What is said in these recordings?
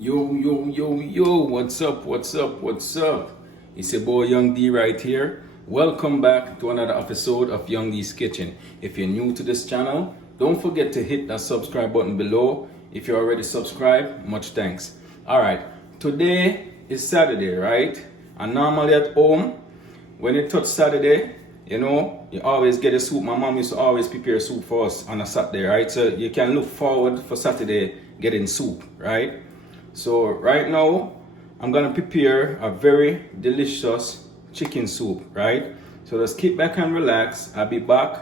Yo, yo, yo, yo, what's up, what's up, what's up? It's your boy Young D right here. Welcome back to another episode of Young D's Kitchen. If you're new to this channel, don't forget to hit that subscribe button below. If you're already subscribed, much thanks. Alright, today is Saturday, right? And normally at home, when it touch Saturday, you always get a soup. My mom used to always prepare soup for us on a Saturday, right? So you can look forward for Saturday getting soup, right? So right now, I'm gonna prepare a very delicious chicken soup, right? So just kick back and relax. I'll be back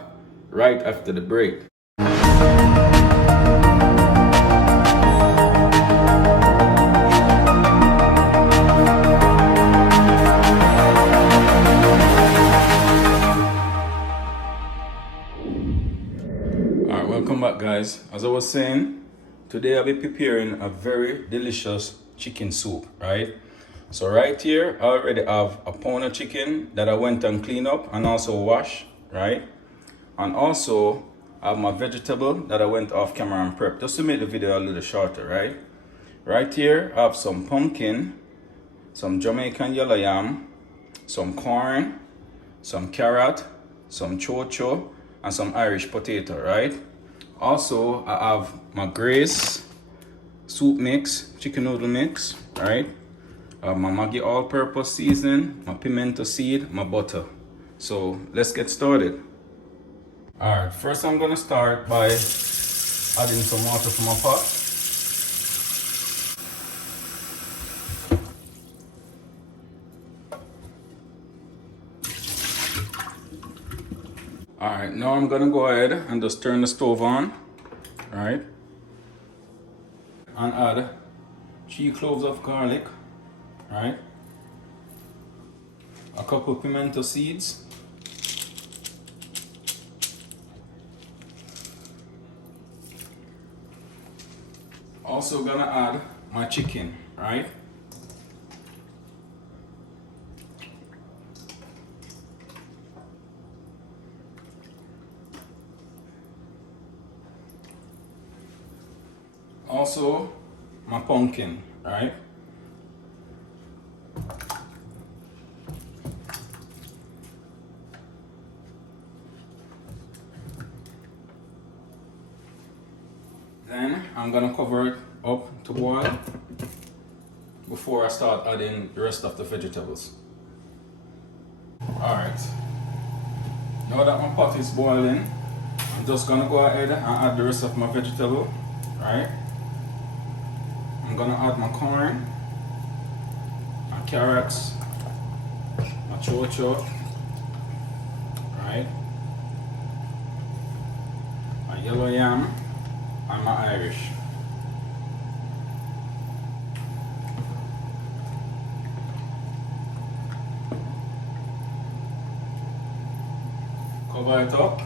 right after the break. Alright, welcome back guys. As I was saying, today I'll be preparing a very delicious chicken soup, right? So right here, I already have a pound of chicken that I went and cleaned up and also washed, right? And also, I have my vegetable that I went off camera and prepped just to make the video a little shorter, right? Right here, I have some pumpkin, some Jamaican yellow yam, some corn, some carrot, some Cho Cho, and some Irish potato, right? Also, I have my Grace soup mix, chicken noodle mix, right? My Maggi all-purpose seasoning, my pimento seed, my butter. So let's get started. Alright, first I'm gonna start by adding some water to my pot. Alright, now I'm gonna go ahead and just turn the stove on, right? And add 3 cloves of garlic, right? A couple pimento seeds. Also gonna add my chicken, right? Also, my pumpkin, right? Then I'm gonna cover it up to boil before I start adding the rest of the vegetables. Alright, now that my pot is boiling, I'm just gonna go ahead and add the rest of my vegetable, right? I'm gonna add my corn, my carrots, my Cho Cho, right? My yellow yam, and my Irish. Cover it up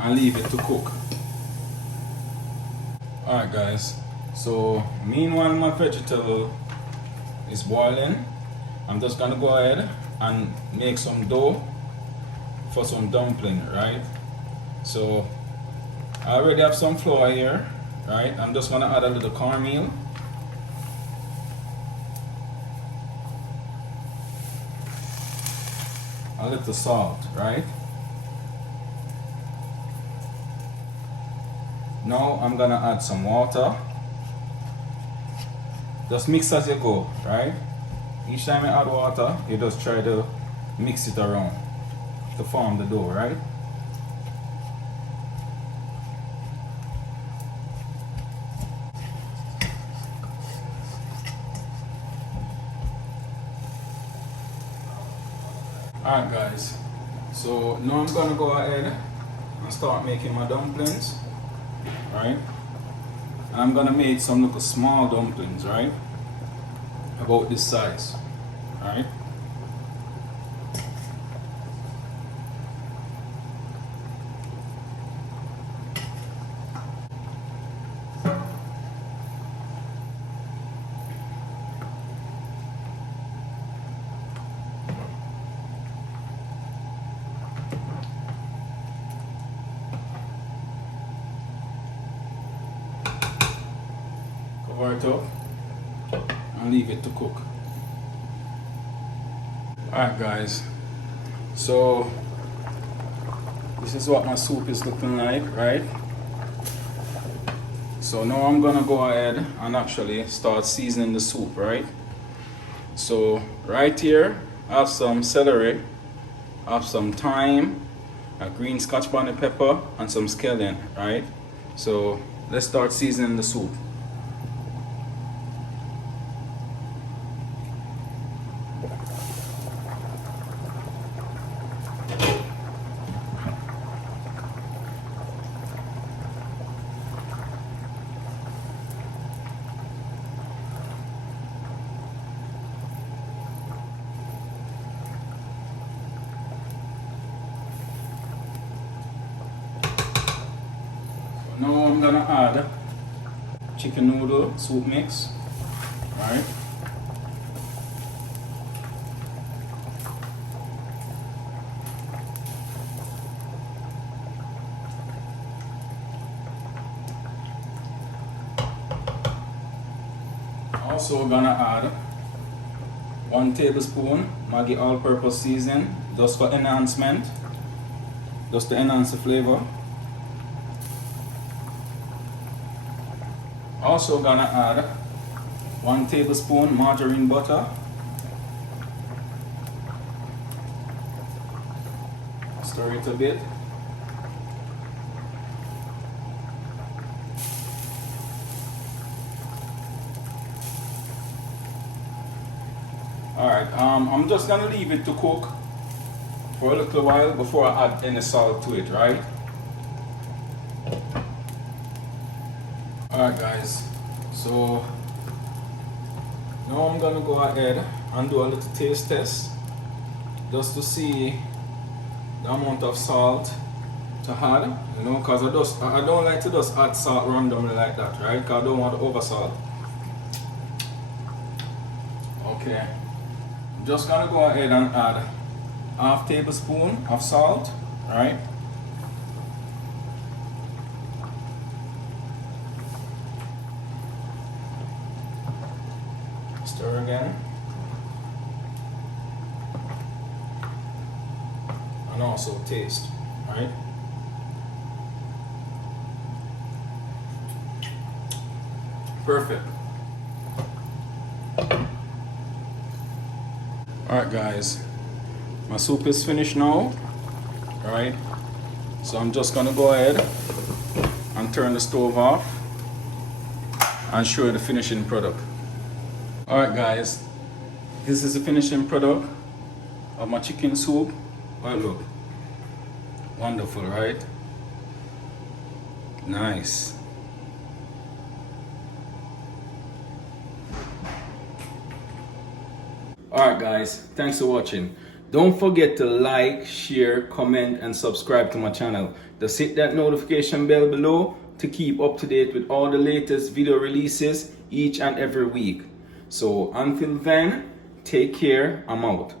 and leave it to cook. Alright guys, so meanwhile my vegetable is boiling, I'm just gonna go ahead and make some dough for some dumpling, right? So I already have some flour here, right? I'm just gonna add a little cornmeal. A little salt, right? Now I'm gonna add some water. Just mix as you go, right? Each time you add water, you just try to mix it around to form the dough, right? Alright guys, so now I'm gonna go ahead and start making my dumplings, right? I'm gonna make some little small dumplings, right? About this size, right? Cover it up and leave it to cook. Alright guys, so this is what my soup is looking like, right? So now I'm gonna go ahead and actually start seasoning the soup, right? So right here I have some celery, I have some thyme, a green Scotch bonnet pepper, and some scallion, right? So let's start seasoning the soup. Now I'm gonna add chicken noodle soup mix, right? Also gonna add 1 tablespoon Maggi all-purpose season, just for enhancement, just to enhance the flavor. Also gonna add 1 tablespoon margarine butter. Stir it a bit. Alright, I'm just gonna leave it to cook for a little while before I add any salt to it, right? Alright guys, so now I'm gonna go ahead and do a little taste test just to see the amount of salt to add, you know, because I don't like to just add salt randomly like that, right? Because I don't want to over salt. Okay, I'm just gonna go ahead and add 1/2 tablespoon of salt, right? Stir again. And also taste, right? Perfect. Alright guys, my soup is finished now, right? So I'm just gonna go ahead and turn the stove off and show you the finishing product. Alright guys, this is the finishing product of my chicken soup. Well, look, wonderful, right? Nice. Alright guys, thanks for watching. Don't forget to like, share, comment, and subscribe to my channel. Just hit that notification bell below to keep up to date with all the latest video releases each and every week. So until then, take care, I'm out.